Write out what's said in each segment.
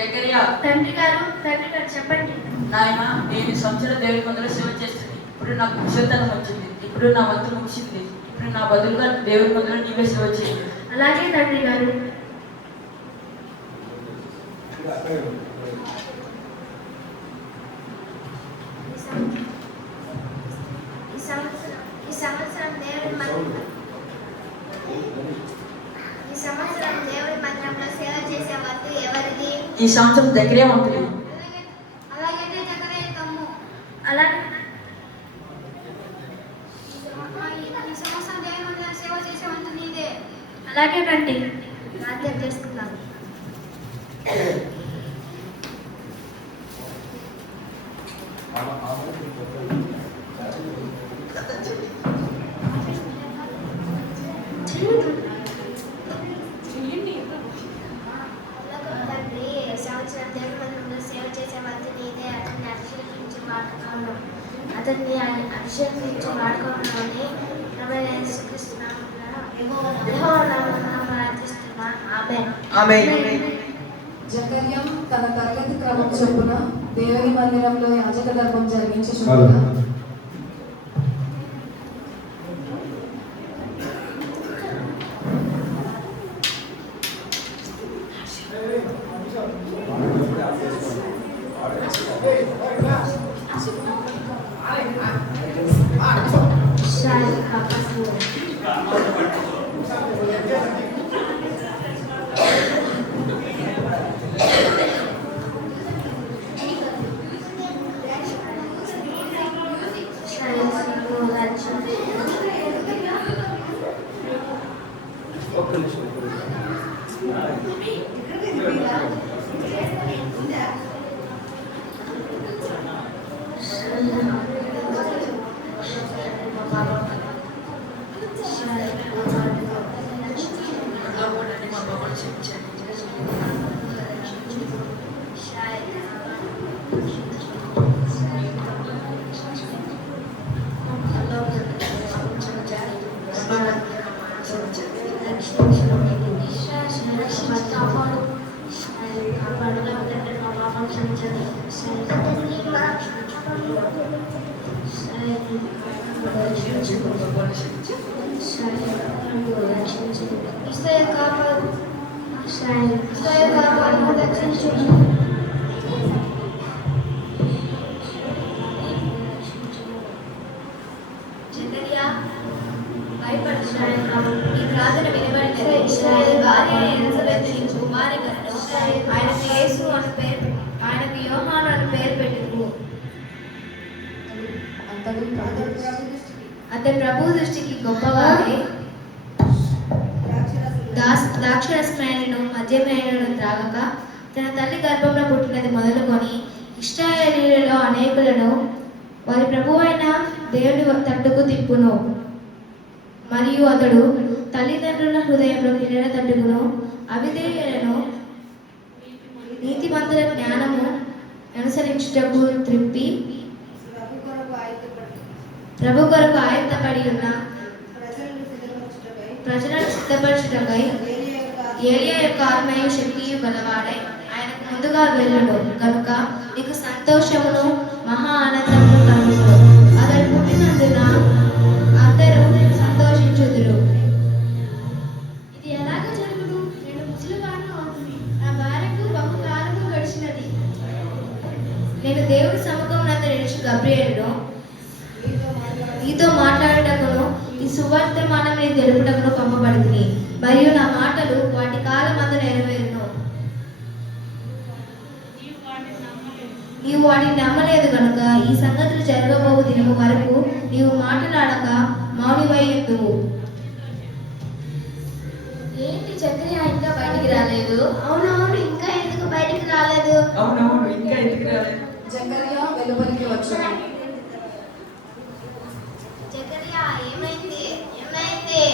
జకరియా తండ్రి గారు చెప్పండి. నాయన, నేను సంవత్సరం దేవుడి మందిలో సేవ చేస్తుంది. ఇప్పుడు నాకు కుశలతనం వచ్చింది. ఇప్పుడు నా వంతు ముగిసింది. ఇప్పుడు నా బదులుగా దేవుడి మందిలో నీవే సేవ చేయండి. అలాగే తండ్రి గారు. ఈ సంవత్సరం దగ్గరే ఉంటుంది. అలాగే రండి. చేసుకున్నాను. అతన్ని అభిషేకించి వాడుకోవడంలోనే జకర్యం తన తరగతి క్రమం చొప్పున దేవుని మందిరంలో యాజక ధర్మం జరిగించుచుండగా ఈ ప్రార్థన వినబడితే ఇశ్రాయేలు భార్య ఎలిజబెత్ కుమారి గలను ఆయనకు యేసు అని పేరు ఆయనకు యోహాను అని పేరు పెట్టింది. అతని ప్రభు దృష్టికి గొప్పవాడే ద్రాక్షరసమైనను మద్యమైనను త్రాగక తన తల్లి గర్భంలో పుట్టినది మొదలుకొని ఇశ్రాయేలీయులలో అనేకులను వారి ప్రభువైన దేవుని తట్టుకు తిప్పును. మరియు అతడు తల్లిదండ్రుల హృదయంలో పిల్లల తట్టుకును అవిధేయులను నీతిమంతుల జ్ఞానము అనుసరించుటకు త్రిప్పి ప్రభు కొరకు ఆయత్తపడి ఉన్న ప్రజలను సిద్ధపరచుటకై ఏలియా యొక్క ఆత్మయు శక్తియు గలవాడై ఆయనకు ముందుగా వెళ్ళును కనుక నీకు సంతోషమును మహా ఆనందమును కలుగును. అతడు పుట్టినందున అందరూ సంతోషించుదురు. ఇది ఎలాగ జరుగును? నేను ముసలివాడను అవుతుంది. నా భార్యకు బహుకాలము గడిచినది. నేను దేవుడి సముఖమునందు నిలిచి గబ్రియేలును నీతో మాట్లాడుటకును ఈ సువర్తమానం నేను తెలుపుటకును పంపబడింది. మరియు నా మాటలు వాటి కాలమందు నెరవేరును. నీవు వాటిని నమ్మలేదు కనుక ఈ సంగతులు జరగబోవు దినము వరకు నీవు మాట్లాడక మౌనివై ఉందువు. ఏంటి చక్రి ఇంకా బయటికి రాలేదు? అవునవును, ఇంకా ఎందుకు బయటికి రాలేదు? అవునవును, ఇంకా ఎందుకు రాలేదు? జకర్యా వెలుపలికి వచ్చాడు. జకర్యా ఏమైంది? ఏమైంది?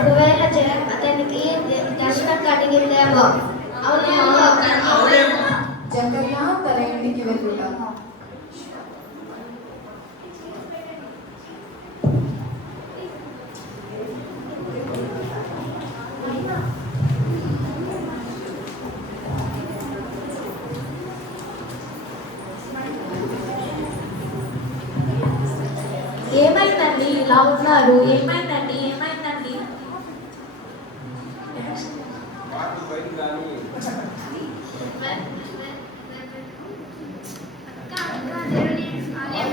ఒకవేళ అతనికి దర్శనం కలిగిందేమో. అవునేమో. జకర్యా తన ఇంటికి వెళ్ళుట. ఏమైందండి ఇలా ఉన్నారు? ఏమైందండి? ఏమైందండి?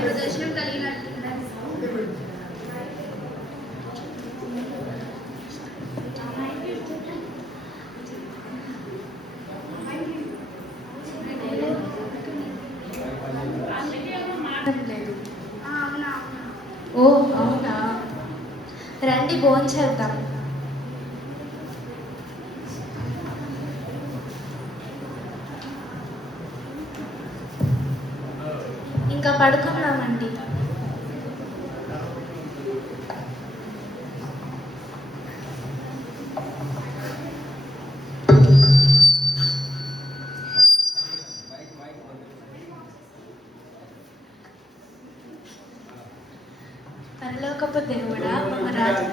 ప్రదర్శనం కలిగినట్టు ఓ అవునా? రండి భోంచేద్దాం. ఇంకా పడుకున్నామండి. పరలోకపు దేవుడా మమ్మ రాజు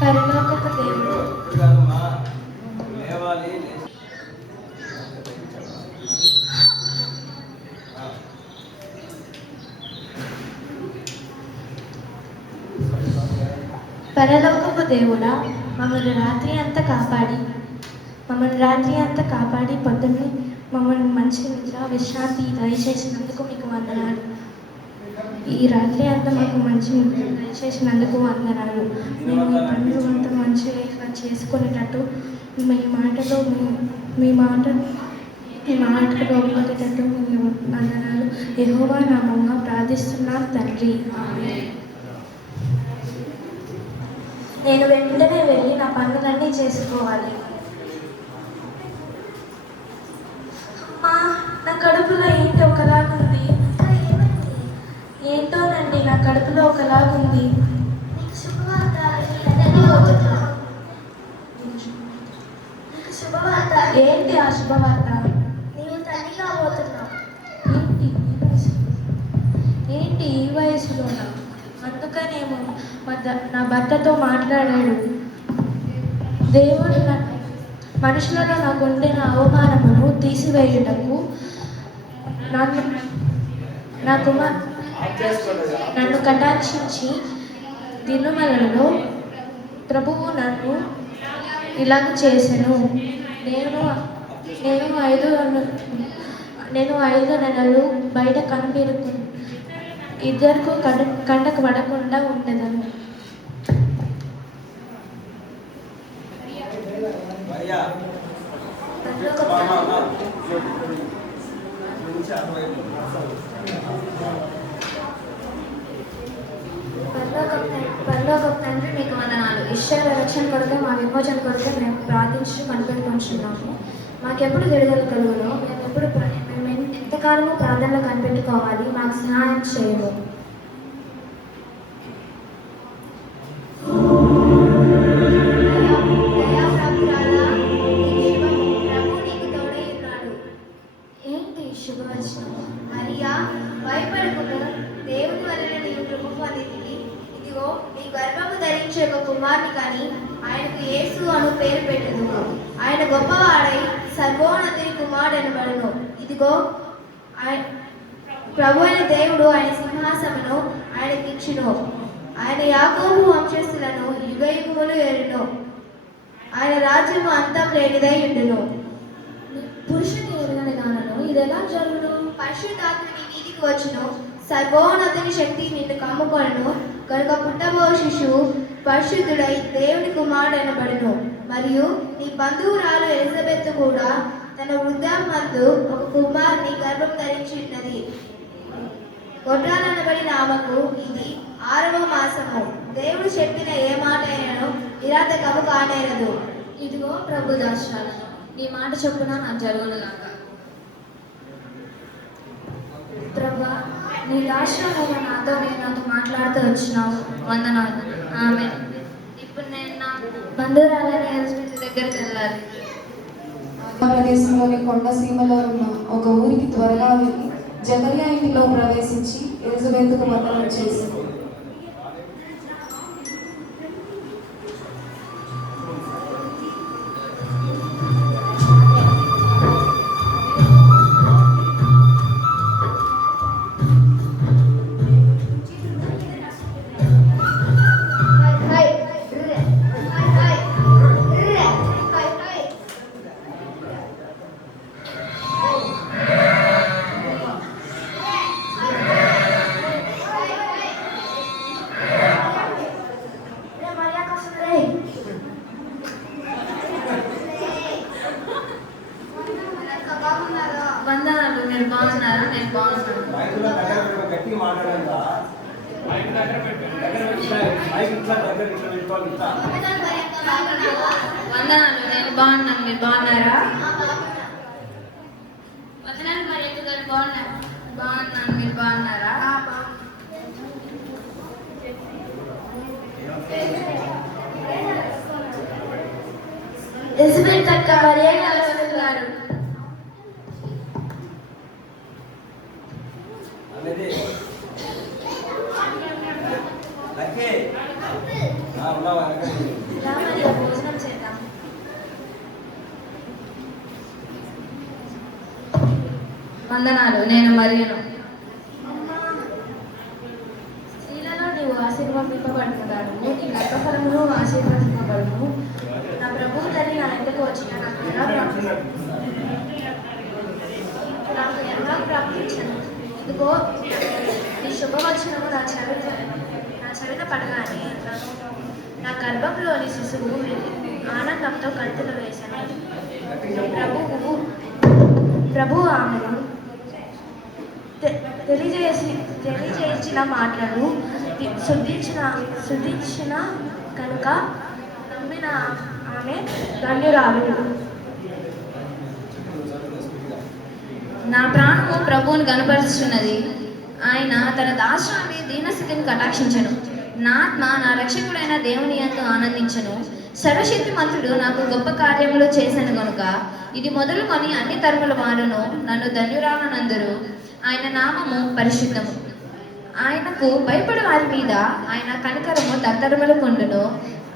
పరలోకపు దేవుడు పరలోకపు దేవుడా మమ్మల్ని రాత్రి అంతా కాపాడి పొద్దున్నే మమ్మల్ని మంచి నిద్ర విశ్రాంతి దయచేసినందుకు మీకు వందనాలు. ఈ రాత్రి అంతా మాకు మంచి నిద్ర దయచేసినందుకు వందనాలు. మేము ఈ పనులు అంతా మంచిగా చేసుకునేటట్టు మీ మాటలో ఉండేటట్టు మేము వందనాలు. యెహోవా నామమున ప్రార్థిస్తున్నాం తండ్రి, ఆమేన్. నేను వెంటనే వెళ్ళి నా పనులన్నీ చేసుకోవాలి. అమ్మా, నా కడుపులో ఏంటి ఒకలాగుంది? ఏంటోనండి, నా కడుపులో ఒకలాగుంది. ఏంటి ఆ శుభవార్త? ఏంటి ఈ వయసులోనా? అందుకనేమో నా భర్తతో మాట్లాడాడు. దేవుడు మనుషులలో నాకుండిన అవమానమును తీసివేయుటకు నన్ను కటాక్షించి దినుమలలో ప్రభువు నన్ను ఇలాగ చేసెను. నేను 5 నెలలు బయట కనిపెరుకు ఇద్దరికి కండకు పడకుండా ఉండేదాన్ని. పరలోకపు తండ్రి మీకు వందనాలు. ఇశ్రాయేలు రక్షణ కొరకు మా విమోచన కొరకు మేము ప్రార్థించి కనిపెట్టుకుంటున్నాము. మాకెప్పుడు విడుదల కలుగునో మేము ఎంతకాలము ప్రార్థనలో కనిపెట్టుకోవాలి. మాకు సహాయం చేయము. ఏంటి శుభవచనం? మరియా, భయపడకుము, దేవుని వలన నీవు కృప పొందితివి. ఇదిగో నీ గర్భము ధరించే ఒక కుమారుని కానీ ఆయనకు యేసు అను పేరు పెట్టుదు. ఆయన గొప్పవాడై సర్వోన్నతుని కుమారుడు అనబడును. ఇదిగో ప్రభు అయిన దేవుడు ఆయన సింహాసనమును ఆయనకిచ్చును. ఆయన యాకోబు వంశస్థులను యుగయుగములు ఏలును. ఆయన రాజ్యము అంతం లేనిదై ఉండును. పురుషుని ఎరుగని దానను ఇది ఎలా జరుగును? పరిశుద్ధాత్మ నీ మీదికి వచ్చును. సర్వోన్నతుని శక్తి నిన్ను కమ్ముకొనును. కనుక పుట్టబో శిశువు పరిశుద్ధుడై దేవుని కుమారుడు అనబడును. మరియు నీ బంధువురాలు ఎలిజబెత్ కూడా తన వృద్ధాప్యమందు ఒక కుమారుని గర్భం ధరించి ఉన్నది. గొడ్రాలనబడిన ఆమెకు ఇది 6వ మాసము. దేవుడు చెప్పిన ఏ మాట అయినను నిరాటకము కానేరదు. ఇదిగో ప్రభు దాసురాలను, నీ మాట చొప్పున నాకు జరుగునుగాక. ప్రభా, నీ దాసురాలైన నాతో మాట్లాడుతూ వచ్చినావు, వందనాలు. ఆమేన్. ఇప్పుడు నేను నా బంధువురాలని ఎలిజబెత్ దగ్గరికి వెళ్ళాలి. ప్రదేశంలోని కొండ సీమలో ఉన్న ఒక ఊరికి త్వరగా వెళ్ళి జకర్యా ఇంటిలో ప్రవేశించి ఎలిజబెత్కు వందనం చేసింది. బాగున్నారా? నేను బాగున్నాను. మైకులో దగ్గర పెట్టుకో, గట్టిగా మాట్లాడండి. మైక్ దగ్గర పెట్టు, దగ్గర పెట్టుకో. మైక్ ఇట్లా దగ్గర ఇట్లా పెట్టుకోవాలి ఇట్లా. వందనాలు, నేను బాగున్నాను. మీరు బాగున్నారా? వదనాలు మరి ఎందుకు బాగున్నారు? బాగున్నాను. మీరు బాగున్నారా? ఎలిజబెత్ అక్క మరియ కలుస్తున్నారు. అనేది లక్కీ ఉన్నావా? రా మరియ భోజనం చేద్దాం. వందనాలు, నేను మరియను. స్త్రీలలో నీవు ఆశీర్వదింపబడుతున్నాడు, నీ గర్భఫలమును ఆశీర్వదింపబడును. నా ప్రభువు తల్లి నా ఇంటికి వచ్చిన నాకు ఎలా ప్రాప్తించను. ఇదిగో నీ శుభవచనము నా చవిత పడగానే నా గర్భంలోని శిశువు ఆనందంతో గంతులు వేశాను. ప్రభు ఆమెను తెలియజేసిన మాటలను శుద్ధించిన కనుక నమ్మిన ఆమె ధన్యురాలు. నా ప్రాణము ప్రభువుని కనపరుచున్నది. ఆయన తన దాసుని దీనస్థితిని కటాక్షించను. నా ఆత్మ నా రక్షకుడైన దేవుని యందు ఆనందించను. సర్వశక్తి మంత్రుడు నాకు గొప్ప కార్యములు చేశాను గనుక ఇది మొదలుకొని అన్ని తరముల వారును నన్ను ధన్యురాలనందరూ. ఆయన నామము పరిశుద్ధము. ఆయనకు భయపడే వారి మీద ఆయన కనికరము తత్తరములు కొండును.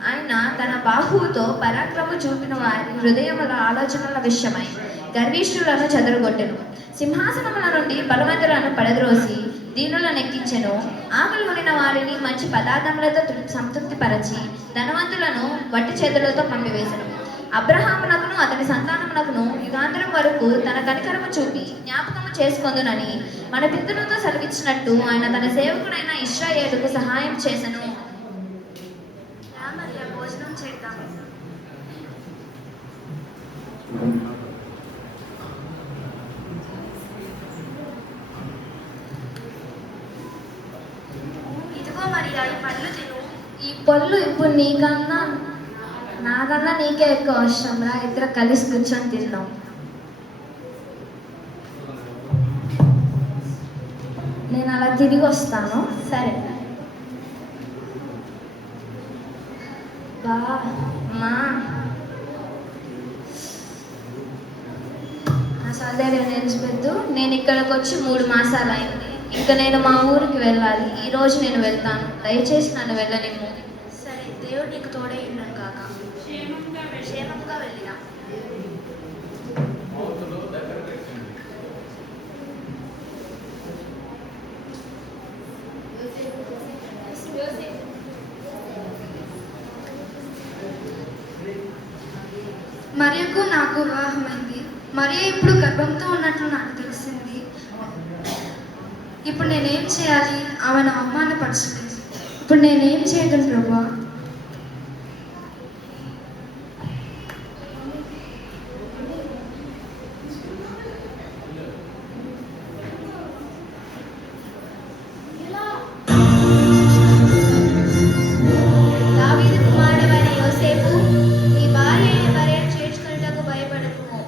ఆయన తన బాహువుతో పరాక్రమ చూపిన వారి హృదయముల ఆలోచనల విషయమై గర్విష్ఠులను చెదరగొట్టెను. సింహాసనముల నుండి బలవంతులను పడద్రోసి దీనులను ఎక్కించెను. ఆకలి కొనిన వారిని మంచి పదార్థములతో సంతృప్తిపరచి ధనవంతులను వట్టి చేతులతో పంపివేశను. అబ్రహామునకును అతని సంతానమునకును యుగాంతరం వరకు తన కనికరము చూపి జ్ఞాపకము చేసుకొందునని మన పితరులతో సెలవిచ్చినట్టు ఆయన తన సేవకుడైన ఇశ్రాయేలుకు సహాయం చేసెను. మరియ భోజనం చేద్దాం. ఇదిగో మరియ ఈ పళ్ళు తిను. ఈ పళ్ళు ఇప్పుడు నీకన్నా నాకన్నా నీకే ఎక్కువ అవసరం రా. ఇద్దరు కలిసి కూర్చొని తిన్నాం. నేను అలా తిరిగి వస్తాను. సరే. మా నా సోదరి ఎలిజబెత్, నేను ఇక్కడికి వచ్చి 3 మాసాలు అయింది. ఇంకా నేను మా ఊరికి వెళ్ళాలి. ఈరోజు నేను వెళ్తాను. దయచేసి నన్ను వెళ్ళనిమ్ము. సరే, దేవుడు నీకు తోడై ఉన్నాను కాక. క్షేమంగా వెళ్ళినా. మరియకు నాకు వివాహమైంది. మరియ ఇప్పుడు గర్భంతో ఉన్నట్లు నాకు తెలిసింది. ఇప్పుడు నేనేం చేయాలి? ఆమెను అవమానపరచలేదు. ఇప్పుడు నేనేం చేయగలను ప్రభువా? దావీదు కుమారుడైన యోసేపు, నీ భార్య అయిన మరియను చేర్చుకొనుటకు భయపడకుము.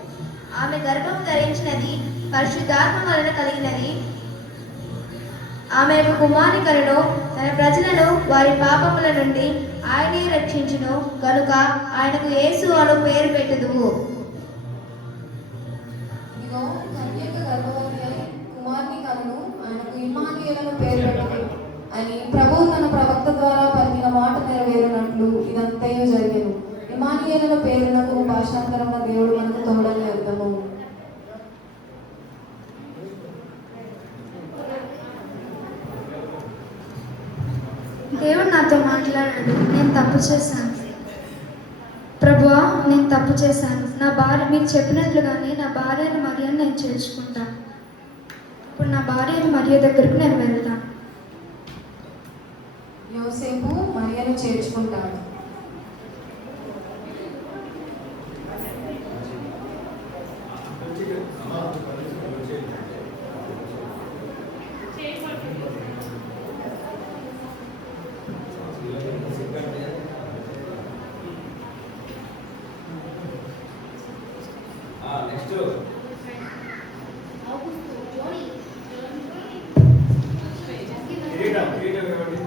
ఆమె గర్భము ధరించినది పరిశుద్ధాత్మ వలన కలిగినది. ఆమె యొక్క కుమారుని కలను తన ప్రజలను వారి పాపముల నుండి ఆయనే రక్షించును గనుక ఆయనకు యేసు అను పేరు పెట్టుదువు. ఇదిగో కన్యక గర్భవతి అయి కుమారుని కనును, ఆయనకు ఇమ్మానుయేలును పేరు పెట్టును అని ప్రభువు తన ప్రవక్త ద్వారా పలికిన మాట నెరవేరినట్లు ఇదంతయు జరిగెను. ఇమ్మానుయేలును పేరునకు భాషాంతరమున దేవుడు మనకు తోడని అర్థము. దేవుడు నాతో మాట్లాడాడు. నేను తప్పు చేశాను ప్రభువా, నేను తప్పు చేశాను. నా భార్య మీరు చెప్పినట్లుగానే నా భార్యను మరియను నేను చేర్చుకుంటాను. ఇప్పుడు నా భార్యను మరియ దగ్గరకు నేను వెళ్తాను. యోసేపు మరియను చేర్చుకుంటాడు. నెక్స్ట్ కిరీటం ఇవ్వండి.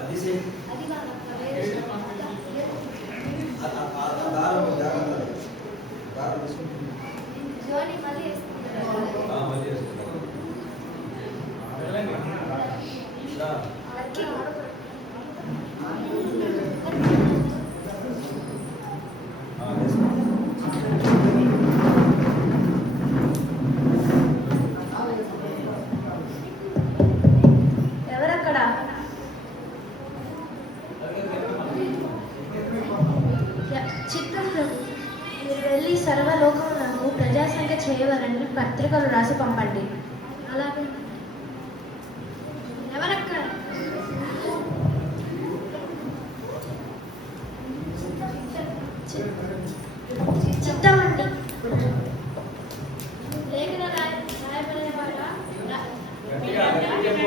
అది సే దారం తీసుకుంటుంది. మళ్ళీ వేసుకుంటాం. ఎవరక్కడ? చిత్తం ప్రభు, మీరు వెళ్ళి సర్వలోకములకు ప్రజాసంఖ్య చేయవలని పత్రికలు రాసి పంపండి. అలాగే. ఎవరక్కడ? చిత్తమండి.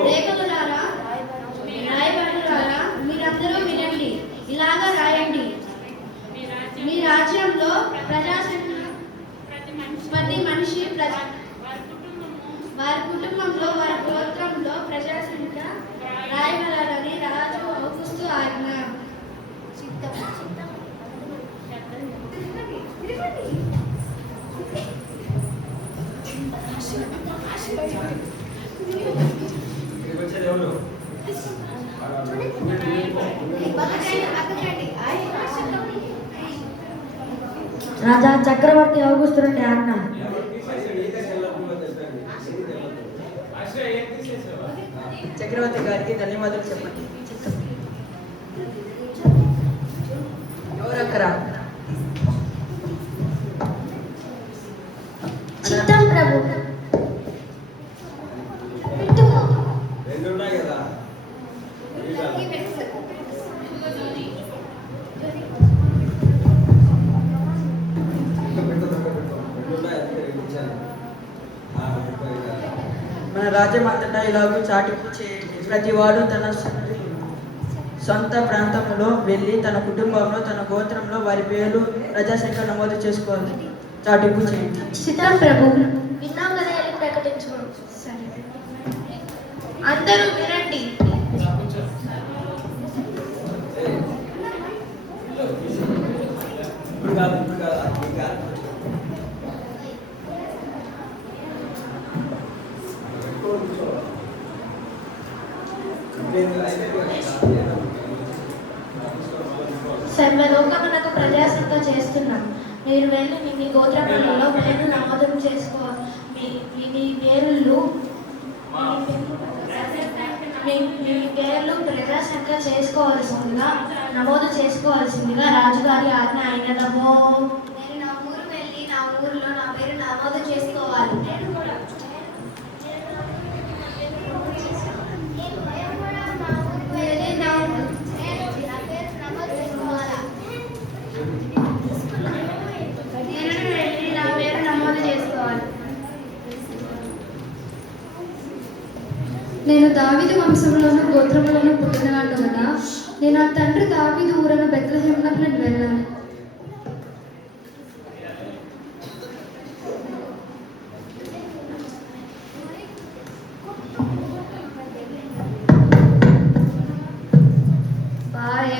లేఖకులారా, రాయబారులారా, మీరందరూ వినండి. ఇలాగా రాయండి. మీ రాజ్యంలో ప్రతి మనిషి వారి కుటుంబంలో వారి గోత్రంలో ప్రజాసంఖ్య రాయబడాలని రాజు ఔగుస్తు ఆజ్ఞ. ఇక్కడికి వచ్చేది ఎవరు? రాజా చక్రవర్తి ఔగుస్తునుండి ఆజ్ఞ. చక్రవర్తి గారికి ధన్యవాదాలు చెప్పండి. ఎవరక్కడ? చిత్తం ప్రభు. రెండు ఉన్నాయి కదా. మన రాజ్యమంతటా ఇలాగూ చాటింపు చేయండి. ప్రతివాడు తన సొంత ప్రాంతంలో వెళ్ళి తన కుటుంబంలో తన గోత్రంలో వారి పేర్లు ప్రజాసంఖ్య నమోదు చేసుకోవాలి. చాటింపు చేయండి. చిత్తం ప్రభు. విన్నాం కదా, వెళ్ళి ప్రకటించుకోండి. సరే, అందరూ వినండి. ఇప్పుడు కాదు. సర్వలోకమునకు ప్రజాసంఖ్య చేస్తున్నాం. మీరు వెళ్ళి మీ గోత్రములలో పేరు నమోదు చేసుకో. మీ పేర్లు ప్రజాసంఖ్య చేసుకోవాల్సిందిగా నమోదు చేసుకోవాల్సిందిగా రాజుగారి ఆజ్ఞ అయినదమో. నేను నా ఊరు వెళ్ళి నా ఊరిలో నా పేరు నమోదు చేసుకోవాలి. నేను దావీదు వంశంలోను గోత్రములను పుట్టినవాడు కదా. నేను నా తండ్రి దావీదు ఊరను బెత్లెహేమునకు నేను వెళ్ళాను.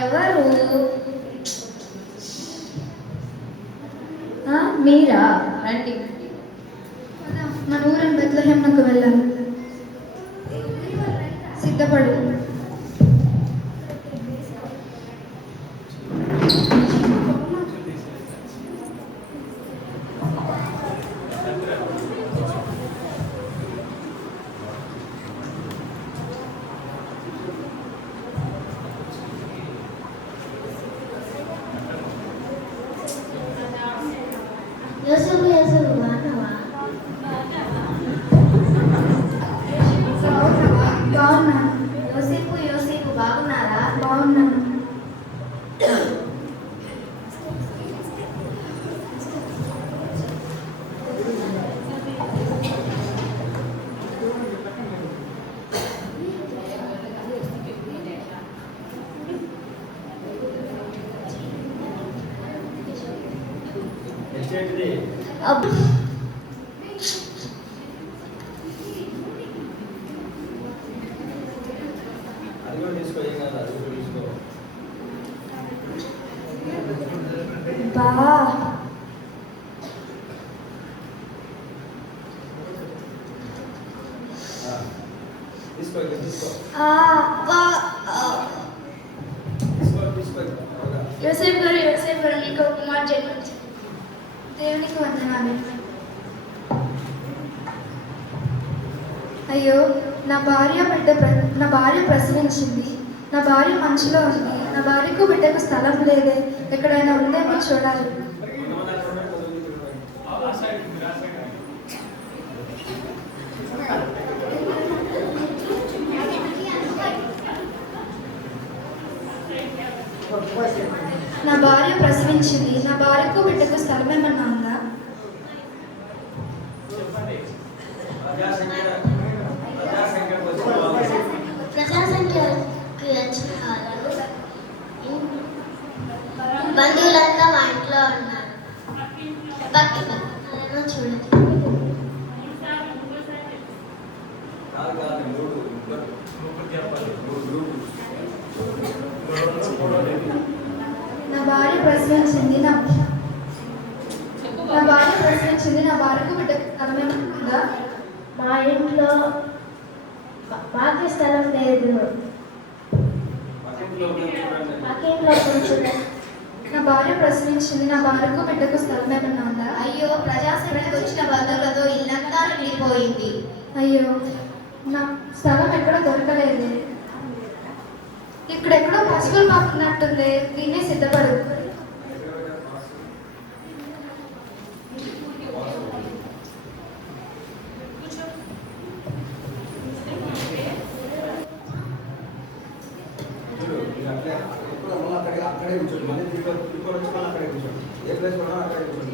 ఎవరు? మీరా? రండి. మన ఊరను బెత్లెహేమునకు వెళ్ళాను. సిద్ధపడు. బాగున్నాను. నెక్స్ట్ ఏంటిది? అది కూడా తీసుకో, ఏం కాదు, అది కూడా తీసుకో. బా తీసుకో, ఇక తీసుకో, ఆ బా తీసుకో, తీసుకో ఇక. బాగా. యోసేపు గారు మీకు ఒక కుమార్ జన్మించారు. దేవునికి వందనాలు. అయ్యో నా భార్య ప్రసవించింది. నా భార్య మంచిలో ఉంది. నా భార్యకు బిడ్డకు స్థలం లేదే, ఎక్కడైనా ఉందేమో చూడాలి. నా భార్య ప్రసవించింది. నా భార్యకు బిడ్డకు స్థలం ఏమన్నా ఉందా? ప్రజాసంఖ్యకి వచ్చిన వాళ్ళు బంధువులంతా మా ఇంట్లో ఉన్నారు. పక్కన చూడండి. నా భార్య ప్రసవించింది. నా భార్యకు బిడ్డకు స్థలం ఏమన్నా ఉందా? మా ఇంట్లో మాకే స్థలం లేదు. మాకేంట్లో కొంచెం. నా భార్య ప్రసవించింది. నా భార్యకు బిడ్డకు స్థలం ఏమన్నా ఉందా? అయ్యో ప్రజాసేవకి వచ్చిన బంధువులతో ఇల్లంతా నిండిపోయింది. అయ్యో నా స్థలం ఎక్కడో దొరకలేదు. ఇక్కడెక్కడో పశువులు పాకున్నట్టుంది. దీన్నే సిద్ధపడు. అక్కడే కూర్చోండి. మళ్ళీ తీసుకొని వచ్చి మళ్ళీ అక్కడే కూర్చోండి. ఏ ప్లేస్ కూడా అక్కడే కూర్చోండి.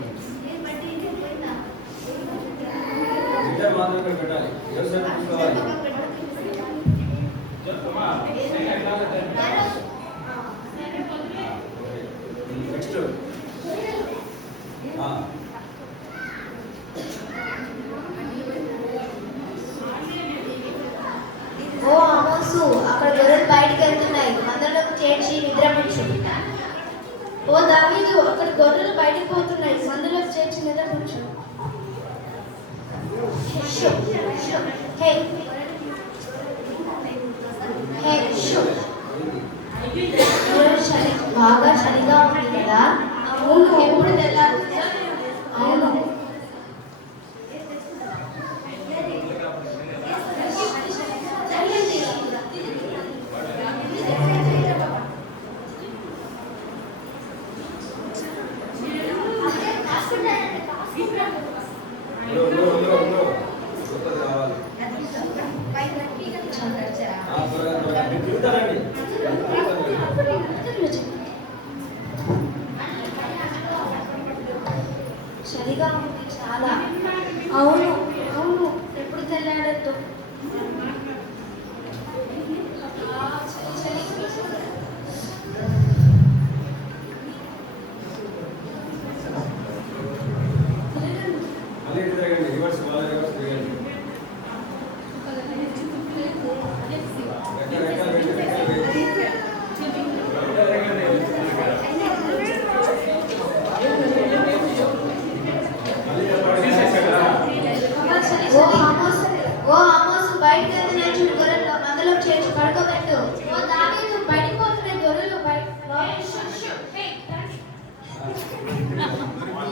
గిటార్ మాత్రం ఇక్కడ పెట్టాలి. వ్యవసాయం తీసుకోవాలి. నెక్స్ట్ ఓ అమోసు, అక్కడ గొర్రెలు బయటికి వెళ్తున్నాయి. మందలోకి చేర్చి నిద్రపుచ్చు. ఓ దావీదు, అక్కడ గొర్రెలు బయటికి పోతున్నాయి. మందులోకి చేర్చి నిద్రపుచ్చు. హే హే షూ. బాగా చలిగా ఉంది కదా? అవును, ఎప్పుడు తెల్లారుతుంది? అవును. తిరుగుతారండి. చలిగా ఉంది చాలా. అవును అవును, ఎప్పుడు తెల్లాడద్దు. మళ్ళీ ఇటు తిరగండి. రివర్స్ మళ్ళీ రివర్స్ తిరగండి. ఓ అమోసు, బయటికి వెళ్తున్నాయి చూడు గొర్రెలు. మందలోకి చేర్చి పడుకోబెట్టు. ఓ దావీదు, బయటికి పోతున్నాయి గొర్రెలు.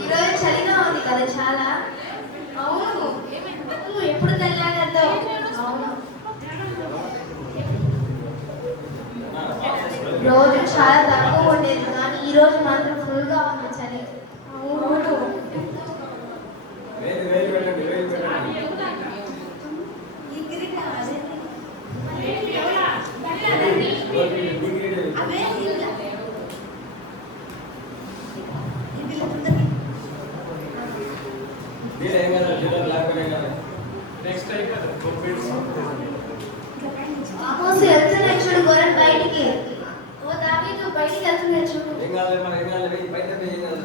ఈరోజు చలిగా ఉంది కదా చాలా? అవును, ఎప్పుడు తెల్లాడద్దు. అవును. రోజు చాలా తక్కువ ఉండేది, కానీ ఈ రోజు మాత్రం ఫుల్గా ఉంది చలి. అవును. వేలు వేలు పెట్టండి. వేలు పెట్టండి. అమోసు, వెళ్తున్నాయి చూడు గొర్రెలు బయటికి. ఓ దావీదు, బయటికి వెళ్తున్నాయి చూడు. ఏం కాదు, ఏం కాదు, బయట ఏం కాదు.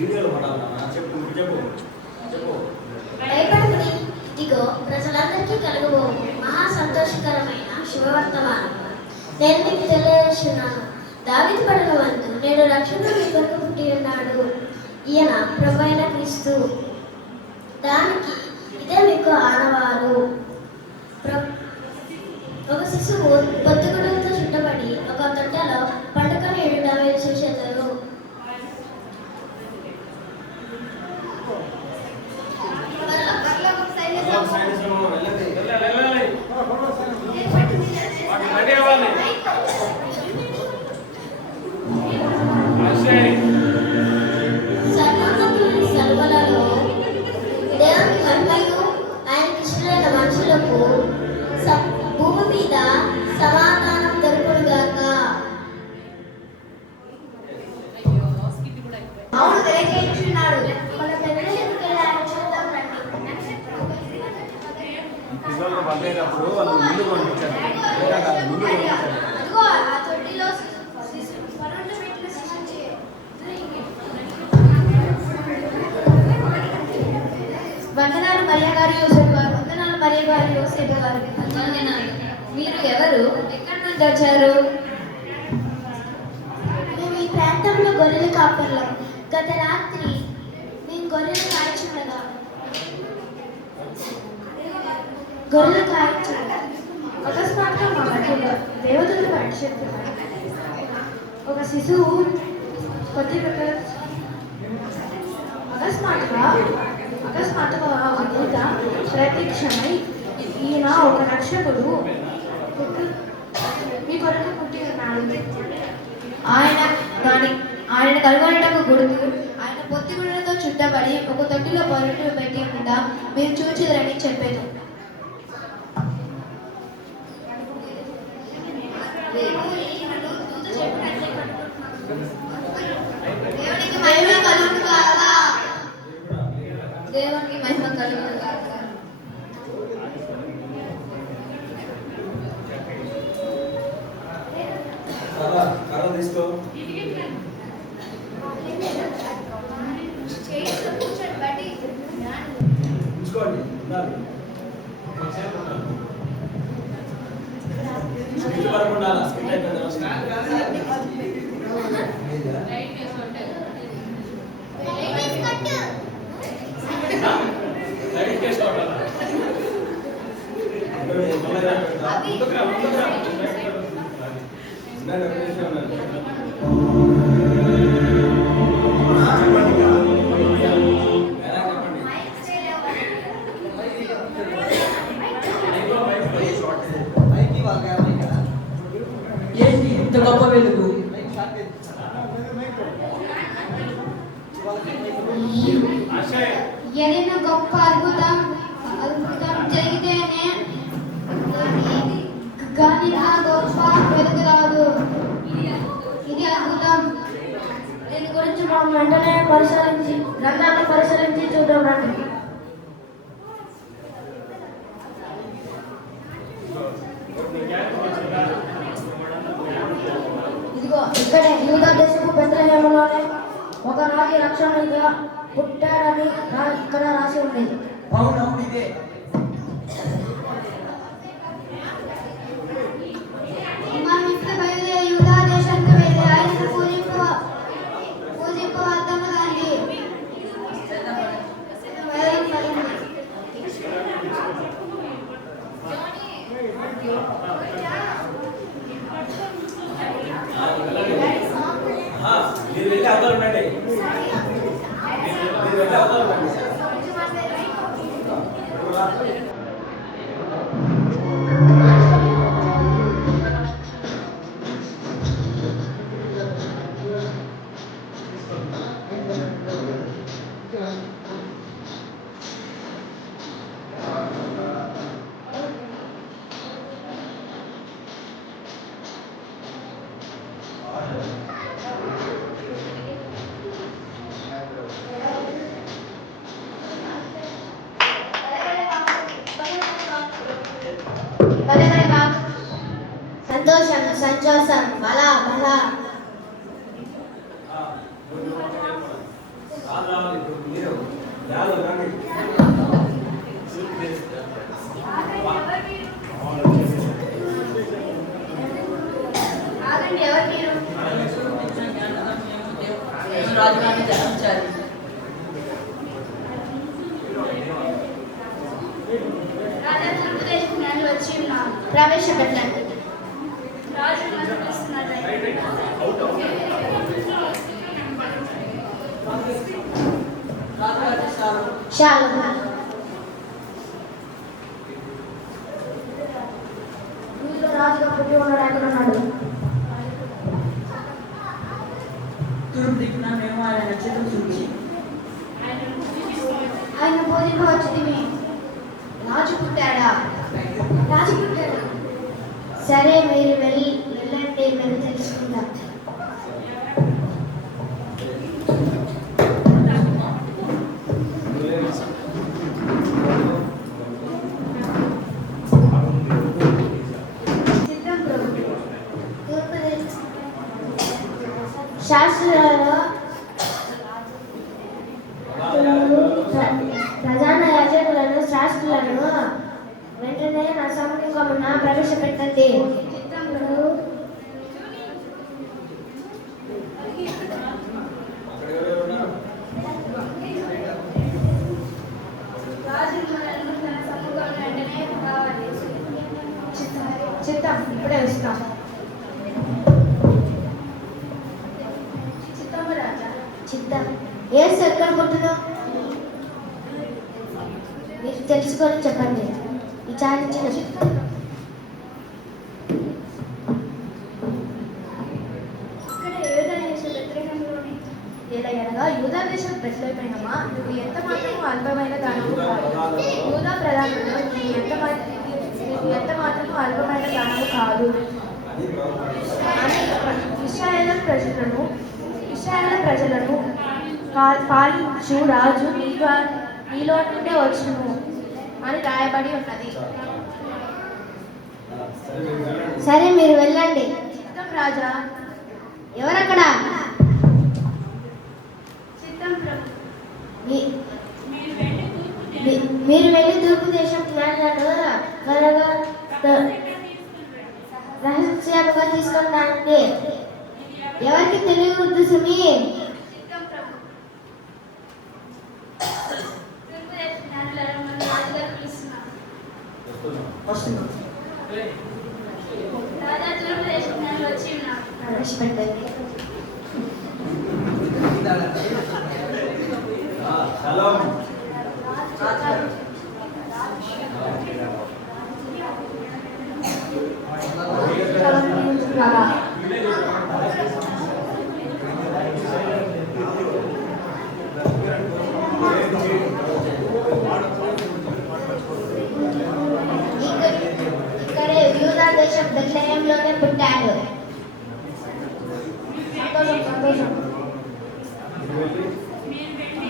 వీడియోలో పడాలన్నా చెప్పు చెప్పు చెప్పు. భయపడకుడి, ఇదిగో ప్రజలందరికీ కలుగబో మహా సంతోషకరమైన శుభవర్తమానం నేను మీకు తెలియజేస్తున్నాను. దావీదు పడగ వంతు నేడు రక్షకుడు మీ కొరకు పుట్టి ఉన్నాడు. ఈయన ప్రభువైన క్రీస్తు. దానికి ఇదే మీకు ఆనవాలు. ఒక శిశువు పొత్తుగుడులతో చుట్టబడి ఒక తొట్టెలో పండుకొని ఎడుట చేసేదారు. సర్వోన్నతుని సర్వలలో దేవునికి మహిమయు ఆయనకి ఇష్టమైన మనుషులకు భూమి మీద సమాధానం దొరుకుడుగాక. అవును తెలియజేస్తున్నాడు. మన పెద్దలు ఎందుకెళ్ళి ఆయన చూద్దాం రండి. పిల్లలు పడ్డేటప్పుడు వాళ్ళు ముందు పంపించారు. ముందు పంపించారు. అదిగో ఆ తొట్టిలో పరుండ పెట్టిన శిశువు. వందనాలు మరియ గారు యోసేపు గారు. వందనాలు మరియ గారు యోసేపు గారు. మీరు ఎవరు? ఎక్కడి నుండి వచ్చారు? మేము ఈ ప్రాంతంలో గొర్రెలు కాపర్లం. గత రాత్రి మేము గొర్రెలు కాయచుండగా అకస్మాత్తుగా మా మధ్యలో దేవతలు పరిశెత్తున్నారు. ఒక శిశువు కొద్దిగా అకస్మాత్తుగా ఒక దూత ప్రత్యక్షమై ఈయన ఒక రక్షకుడు మీ కొరకు పుట్టి ఉన్నాడు. ఆయన కనుగొనటకు గుడుకు ఆయన పొత్తిగుడులతో చుట్టబడి ఒక తొట్టిలో పరుటు పెట్టి ఉందా మీరు చూచిదరని చెప్పాను. దేవునికి మహిమ కలుగును గాక. దేవునికి మహిమ కలుగును గాక. కర్ర తీసుకో. ఉంచుకోండి. ఉండాలి. స్కిట్ వరకు ఉండాలా? స్కిట్ అయిపోయిందా? లైట్ కేసు ఉండాలా? ముందుకు రా. ఉండండి, ఒక నిమిషం ఉండండి. ఏంటి ఇంత గొప్ప వెలుగు? ఏదైనా గొప్ప అద్భుతం జరిగితేనే కానీ నా గొప్ప వెలుగు రాదు. ఇది అద్భుతం. దీని గురించి మనం వెంటనే గ్రంథాన్ని పరిశీలించి చూద్దాం రండి. ఇదిగో ఇక్కడే యూదా దేశపు బెత్లెహేములోనే ఒక రాజు రక్షణగా పుట్టాడని ఇక్కడ రాసి ఉండేది. అవునవును, ఇదే. మనం ఇప్పుడు బయలుదేరి యూదా దేశానికి వెళ్ళి ఆయనను పూజింపవద్దాము రండి. మీరు వెళ్ళి అవతల ఉండండి. మీరు వెళ్ళి అవతల ఉండండి. సంతోషం సంతోషం బలా బలా. ఆ రావాలి ఇప్పుడు మీరు యాలో రండి. ఆగండి, ఎవరు మీరు? రాజుగారిని జన్మించారు. రాజా తూర్పుదేశం నుండి వచ్చి ఉన్నాను, ప్రవేశపెట్టండి. రాజు నన్ను పిలుస్తున్నారు. రాజుగారి సారు. రాజుగా పుట్టి ఉన్నాడు, ఎక్కడ ఉన్నాడు? తూర్పు దిక్కున మేము ఆయన నక్షత్రం చూచి ఆయన పూజింప వచ్చింది. రాజు పుట్టాడా? రాజు పుట్టాడు. సరే, మీరు వెళ్ళండి, మేము తెలుసుకుందాం. శాస్త్రాలలో ప్రధాన యాజకులను శాస్త్రులను వెంటనే నా సముఖమున ప్రవేశపెట్టండి. చిత్తం, ఇప్పుడే వస్తాం. చిత్తం. ఏసు ఎక్కడ పుట్టును? మీరు తెలుసుకొని చెప్పండి. విచారించిన ఎలాగనగా యూదా దేశం బెత్లెహేమా, నువ్వు ఎంత మాత్రం అల్పమైన దానవు కాదు. యూదా ప్రధానుడు నువ్వు ఎంత మాత్రం అల్పమైన దానవు కాదు అని ఇశ్రాయేలు ప్రజలను పాలించు రాజు నీలో నుండే వచ్చును అని రాయబడి ఉన్నది. సరే, మీరు వెళ్ళండి. చిత్తం రాజా. ఎవరక్కడ? చిత్తం ప్రభు. మీరు వెళ్ళి తూర్పు దేశం జ్ఞానాలను త్వరగా రహస్యంగా తీసుకొని రండి. ఎవరికి తెలియకూడదు సుమి. సలాం. ఇక్కడే యూదా దేశం బెత్లెహేంలోనే పుట్టాడు.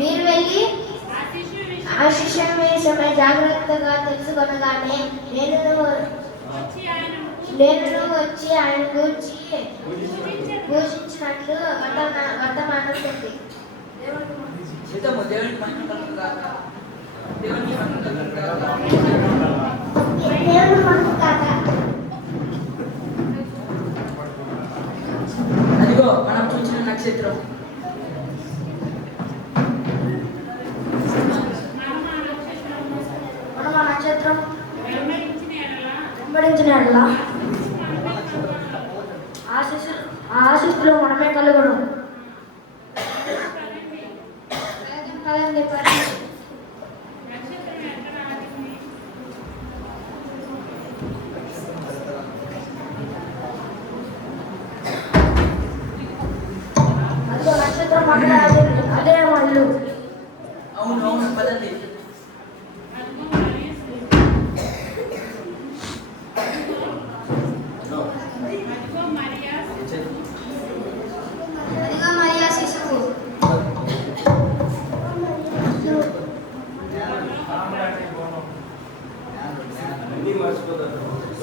మీరు వెళ్ళి ఆ శిష్యుని విషయమై జాగ్రత్తగా తెలుసుకొనగానే నేను వచ్చి ఆయన గురించి పూజించినట్లు వర్తమానం ఉంది. చిత్తము దేవుని మహిమ కలుగుగాక. దేవుని మహిమ కలుగుగాక. దేవుడు మనకు కాక. అదిగో మనం చూసిన నక్షత్రం. మనం ఆ నక్షత్రం వెంబడించిన ఎడల ఆశిస్తులు మనమే కలుగును. అదిగో నక్షత్రం అక్కడ అదే మా ఇల్లు. అవును అవును, పదండి. అదిగో మరియా శిశువు.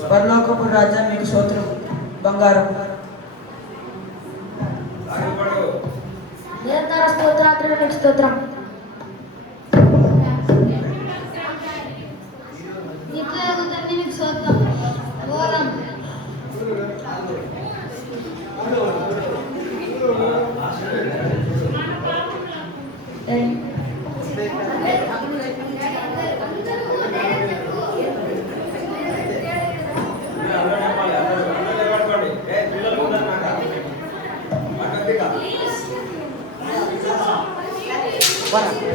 పరలోకపు రాజా మీకు స్తోత్రం. బంగారం నిరంతర స్తోత్రాత్రులు స్తోత్రం. నిత్యయోగ తండ్రి మీకు స్తోత్రం. ఓరం Para.